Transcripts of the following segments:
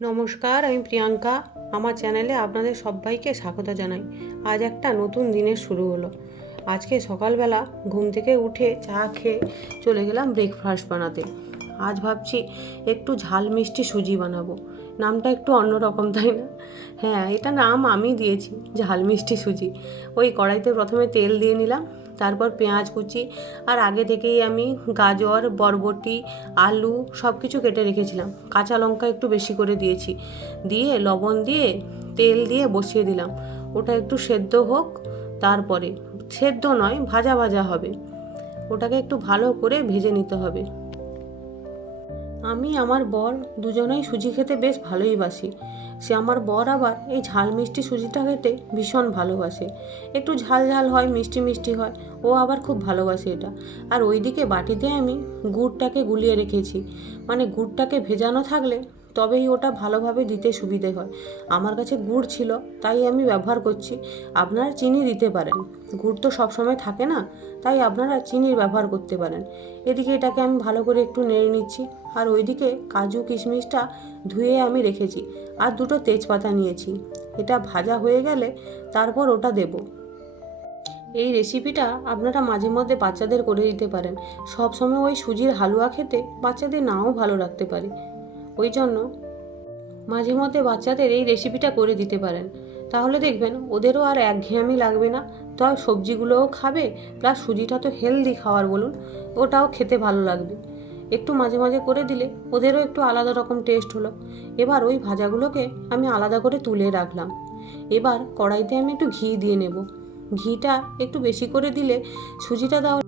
নমস্কার, আমি প্রিয়াঙ্কা। আমার চ্যানেলে আপনাদের সবাইকে স্বাগত জানাই। আজ একটা নতুন দিনের শুরু হলো। আজকে সকালবেলা ঘুম থেকে উঠে চা খেয়ে চলে গেলাম ব্রেকফাস্ট বানাতে। আজ ভাবছি একটু ঝাল মিষ্টি সুজি বানাবো। নামটা একটু অন্যরকম, তাই না? হ্যাঁ, এটা নাম আমি দিয়েছি, ঝাল মিষ্টি সুজি। ওই কড়াইতে প্রথমে তেল দিয়ে নিলাম, তারপর পেঁয়াজ কুচি আর আগে থেকেই আমি গাজর, বরবটি, আলু সব কিছু কেটে রেখেছিলাম। কাঁচা লঙ্কা একটু বেশি করে দিয়েছি, দিয়ে লবণ দিয়ে তেল দিয়ে বসিয়ে দিলাম। ওটা একটু সেদ্ধ হোক, তারপরে সেদ্ধ নয়, ভাজা ভাজা হবে। ওটাকে একটু ভালো করে ভেজে নিতে হবে। আমি আমার বর দুজনেই সুজি খেতে বেশ ভালোই বাসি। আমার বর আবার এই ঝাল মিষ্টি সুজিটা খেতে ভীষণ ভালোবাসে। একটু ঝাল ঝাল হয়, মিষ্টি মিষ্টি হয়, ও আবার খুব ভালোবাসে এটা। আর ওইদিকে বাটিতে আমি গুড়টাকে গুলিয়ে রেখেছি, মানে গুড়টাকে ভেজানো থাকলে তবেই ওটা ভালোভাবে দিতে সুবিধে হয়। আমার কাছে গুড় ছিল, তাই আমি ব্যবহার করছি। আপনারা চিনি দিতে পারেন, গুড় তো সবসময় থাকে না, তাই আপনারা চিনির ব্যবহার করতে পারেন। এদিকে এটাকে আমি ভালো করে একটু নেড়ে নিচ্ছি। আর ওইদিকে কাজু কিশমিশটা ধুয়ে আমি রেখেছি, আর দুটো তেজপাতা নিয়েছি। এটা ভাজা হয়ে গেলে তারপর ওটা দেব। এই রেসিপিটা আপনারা মাঝে মধ্যে বাচ্চাদের করে দিতে পারেন। সবসময় ওই সুজির হালুয়া খেতে বাচ্চাদের নাও ভালো রাখতে পারে, ওই জন্য মাঝে মধ্যে বাচ্চাদের এই রেসিপিটা করে দিতে পারেন। তাহলে দেখবেন ওদেরও আর একঘেয়েমি লাগবে না, তো সবজিগুলোও খাবে, প্লাস সুজিটা তো হেলদি খাবার বলুন, ওটাও খেতে ভালো লাগবে। একটু মাঝে মাঝে করে দিলে ওদেরও একটু আলাদা রকম টেস্ট হলো। এবার ওই ভাজাগুলোকে আমি আলাদা করে তুলে রাখলাম। এবার কড়াইতে আমি একটু ঘি দিয়ে নেব। ঘিটা একটু বেশি করে দিলে সুজিটা দাও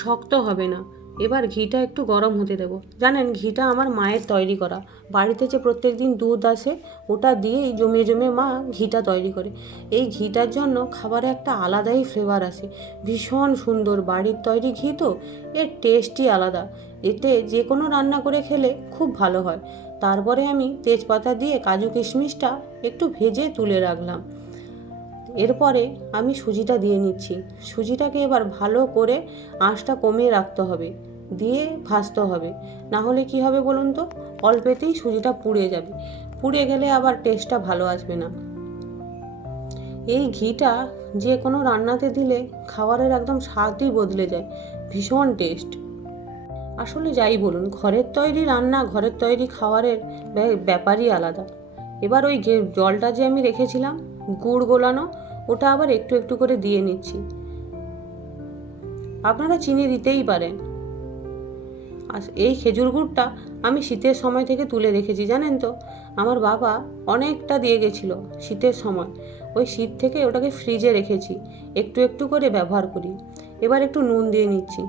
শক্ত হবে না। এবার ঘিটা একটু গরম হতে দেবো। জানেন, ঘিটা আমার মায়ের তৈরি করা। বাড়িতে যে প্রত্যেক দিন দুধ আসে, ওটা দিয়েই জমিয়ে জমিয়ে মা ঘিটা তৈরি করে। এই ঘিটার জন্য খাবারে একটা আলাদাই ফ্লেভার আসে, ভীষণ সুন্দর। বাড়ির তৈরি ঘি তো, এর টেস্টই আলাদা। এতে যে কোনো রান্না করে খেলে খুব ভালো হয়। তারপরে আমি তেজপাতা দিয়ে কাজু কিশমিশটা একটু ভেজে তুলে রাখলাম। এরপরে আমি সুজিটা দিয়ে নিচ্ছি। সুজিটাকে এবার ভালো করে আঁচটা কমিয়ে রাখতে হবে, দিয়ে ভাজতে হবে। না হলে কি হবে বলুন তো, অল্পেতেই সুজিটা পুড়ে যাবে। পুড়ে গেলে আবার টেস্টটা ভালো আসবে না। এই ঘিটা যে কোনো রান্নাতে দিলে খাবারের একদম স্বাদই বদলে যায়, ভীষণ টেস্ট। আসলে যাই বলুন, ঘরের তৈরি রান্না, ঘরের তৈরি খাবারের ব্যাপারই আলাদা। এবার ওই জলটা যে আমি রেখেছিলাম গুড় গোলানো, ওটা আবার একটু একটু করে দিয়ে নিচ্ছি। আপনারা চিনি দিতেই পারেন। আর এই খেজুর গুড়টা আমি শীতের সময় থেকে তুলে রেখেছি, জানেন তো। আমার বাবা অনেকটা দিয়ে গেছিলো শীতের সময়, ওই শীত থেকে ওটাকে ফ্রিজে রেখেছি, একটু একটু করে ব্যবহার করি। এবার একটু নুন দিয়ে নিচ্ছি।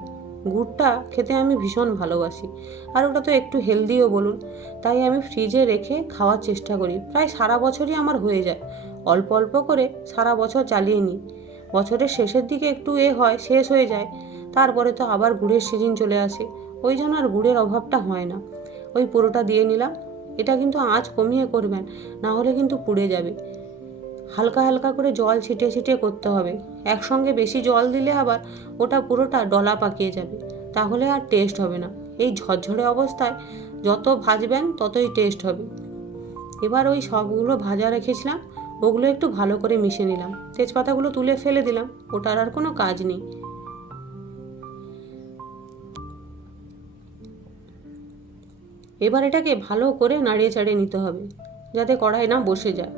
গুড়টা খেতে আমি ভীষণ ভালোবাসি, আর ওটা তো একটু হেলদিও বলুন, তাই আমি ফ্রিজে রেখে খাওয়ার চেষ্টা করি। প্রায় সারা বছরই আমার হয়ে যায়, অল্প অল্প করে সারা বছর চালিয়ে নিই। বছরের শেষের দিকে একটু হয়, শেষ হয়ে যায়, তারপরে তো আবার গুড়ের সিজন চলে আসে, ওই জন্য আর গুড়ের অভাবটা হয় না। ওই পুরোটা দিয়ে নিলাম। এটা কিন্তু আঁচ কমিয়ে করবেন, না হলে কিন্তু পুড়ে যাবে। হালকা হালকা করে জল ছিটিয়ে ছিটিয়ে করতে হবে। একসঙ্গে বেশি জল দিলে আবার ওটা পুরোটা ডলা পাকিয়ে যাবে, তাহলে আর টেস্ট হবে না। এই ঝরঝরে অবস্থায় যত ভাজবেন ততই টেস্ট হবে। এবার ওই সবগুলো ভাজা রেখেছিলাম, ওগুলো একটু ভালো করে মিশে নিলাম। তেজপাতাগুলো তুলে ফেলে দিলাম, ওটার আর কোনো কাজ নেই। এবার এটাকে ভালো করে নাড়িয়ে চাড়িয়ে নিতে হবে, যাতে কড়াই না বসে যায়।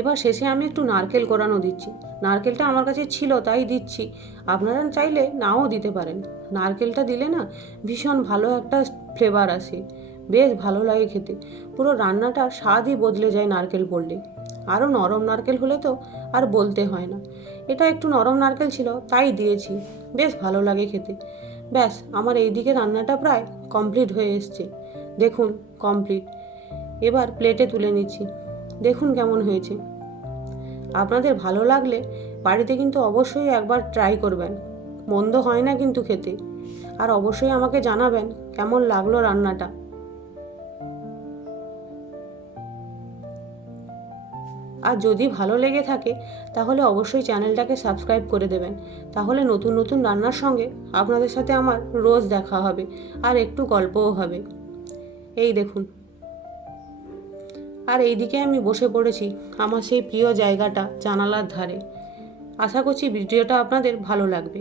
এবার শেষে আমি একটু নারকেল কোরানো দিচ্ছি। নারকেলটা আমার কাছে ছিল তাই দিচ্ছি, আপনারা চাইলে নাও দিতে পারেন। নারকেলটা দিলে না ভীষণ ভালো একটা ফ্লেভার আসে, বেশ ভালো লাগে খেতে। পুরো রান্নাটার স্বাদই বদলে যায় নারকেল পড়লে। আরও নরম নারকেল হলে তো আর বলতে হয় না। এটা একটু নরম নারকেল ছিল তাই দিয়েছি, বেশ ভালো লাগে খেতে। ব্যাস, আমার এইদিকে রান্নাটা প্রায় কমপ্লিট হয়ে এসছে। দেখুন, কমপ্লিট। এবার প্লেটে তুলে নিচ্ছি। দেখুন কেমন হয়েছে। আপনাদের ভালো লাগলে বাড়িতে কিন্তু অবশ্যই একবার ট্রাই করবেন, মন্দ হয় না কিন্তু খেতে। আর অবশ্যই আমাকে জানাবেন কেমন লাগলো রান্নাটা। আর যদি ভালো লেগে থাকে তাহলে অবশ্যই চ্যানেলটাকে সাবস্ক্রাইব করে দেবেন, তাহলে নতুন নতুন রান্নার সঙ্গে আপনাদের সাথে আমার রোজ দেখা হবে, আর একটু গল্পও হবে। এই দেখুন, আর এইদিকে আমি বসে পড়েছি আমার সেই প্রিয় জায়গাটা জানালার ধারে। আশা করছি ভিডিওটা আপনাদের ভালো লাগবে।